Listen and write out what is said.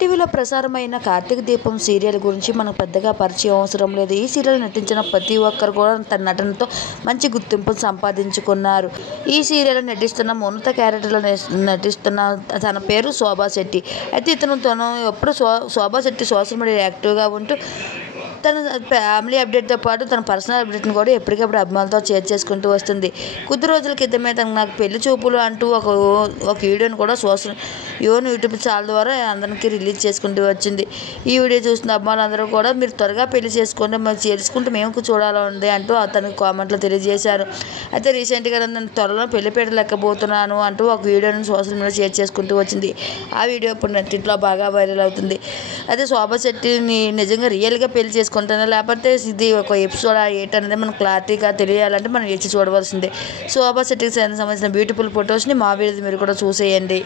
టీవీలో ప్రసారమైన కార్తీక దీపం సీరియల్ గురించి మనకు పెద్దగా పరిచయం అవసరం లేదు. ఈ సీరియల్ నటించిన ప్రతి ఒక్కరు కూడా తన నటనతో మంచి గుర్తింపును సంపాదించుకున్నారు. ఈ సీరియల్ నటిస్తున్న ఉన్నత క్యారెక్టర్లో నటిస్తున్న తన పేరు శోభా శెట్టి. అయితే తను ఎప్పుడు శోభా శెట్టి సోషల్ మీడియా యాక్టివ్గా ఉంటూ తన ఫ్యామిలీ అప్డేట్తో పాటు తన పర్సనల్ అప్డేట్ని కూడా ఎప్పటికప్పుడు అభిమానులతో షేర్ చేసుకుంటూ వస్తుంది. కొద్ది రోజుల క్రితమే నాకు పెళ్లి చూపులు అంటూ ఒక వీడియోని కూడా యూట్యూబ్ ఛానల్ ద్వారా అందరికీ రిలీజ్ చేసుకుంటూ వచ్చింది. ఈ వీడియో చూసిన అభిమానులందరూ కూడా మీరు త్వరగా పెళ్లి చేసుకోండి, మేము చేసుకుంటూ మేము చూడాలి అంటూ అతనికి కామెంట్లో తెలియజేశారు. అయితే రీసెంట్గా నేను త్వరలో పెళ్లి పెట్టలేకపోతున్నాను అంటూ ఒక వీడియోని సోషల్ మీడియా షేర్ చేసుకుంటూ వచ్చింది. ఆ వీడియో ఇప్పుడు నెట్టింట్లో బాగా వైరల్ అవుతుంది. అయితే శోభా శెట్టిని నిజంగా రియల్గా పెళ్లి చేసుకుంటానా లేకపోతే ఇది ఒక ఎపిసోడ్ ఏంటనేది మనకు క్లారిటీగా తెలియాలంటే మనం వేచి చూడవలసిందే. శోభా శెట్టికి సంబంధించిన బ్యూటిఫుల్ ఫొటోస్ని మా వీడియో మీరు కూడా చూసేయండి.